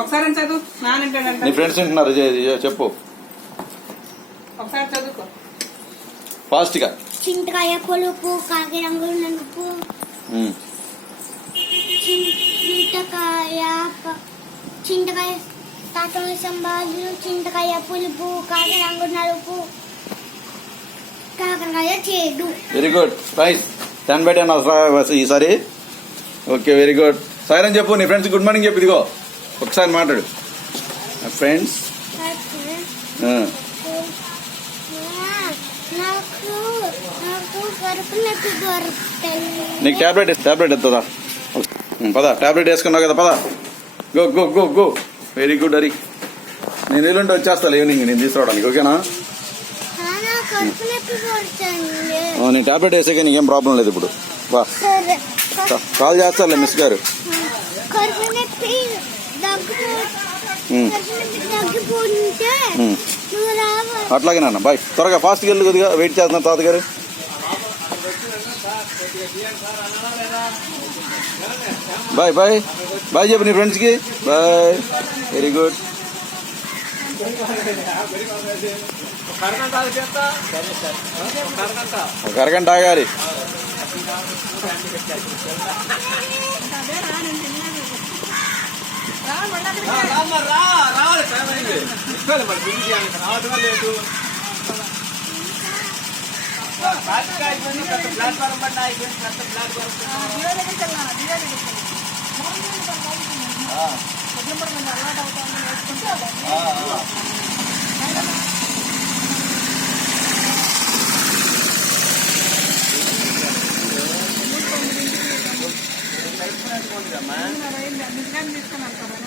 ఒకసారి చదువు నానంటాడంట. నీ ఫ్రెండ్స్ వింటున్నారు, చెప్పు ఒకసారి చదువుకో ఫాస్ట్ గా. చింతకాయ పులుపు, కాకి రంగులు నలుపు. చింతకాయ తాతల సంబాలు, చింతకాయ పులుపు, కాకి రంగు నలుపు, కాకరకాయ చేదు. Very good, nice. 10 by 10 ఈసారి. Okay, very good. సైరన్ చెప్పు, నీ ఫ్రెండ్స్ గుడ్ మార్నింగ్ చెప్పు. ఇదిగో ఒకసారి మాట్లాడు. ఫ్రెండ్స్ నీకు టాబ్లెట్ ఎత్తుందా? పద, టాబ్లెట్ వేసుకున్నావు కదా, పద. Go go go go. Very good Hari. నేను ఎల్లుండి వచ్చేస్తాను ఈవినింగ్ నేను తీసుకురావడానికి, ఓకేనా? నీ టాబ్లెట్ వేసాక నీకేం ప్రాబ్లం లేదు ఇప్పుడు. బా, కాల్ చేస్తారులే మిస్ గారు. అట్లాగే నాన్న, బాయ్. త్వరగా ఫాస్ట్గా వెళ్ళు, కొద్దిగా వెయిట్ చేస్తున్నా తాతగారు. బాయ్ బాయ్ బాయ్ చెప్పు నీ ఫ్రెండ్స్కి. బాయ్. Very good. ఒక అరగంట ఆగాలి. తీసుకున్నాను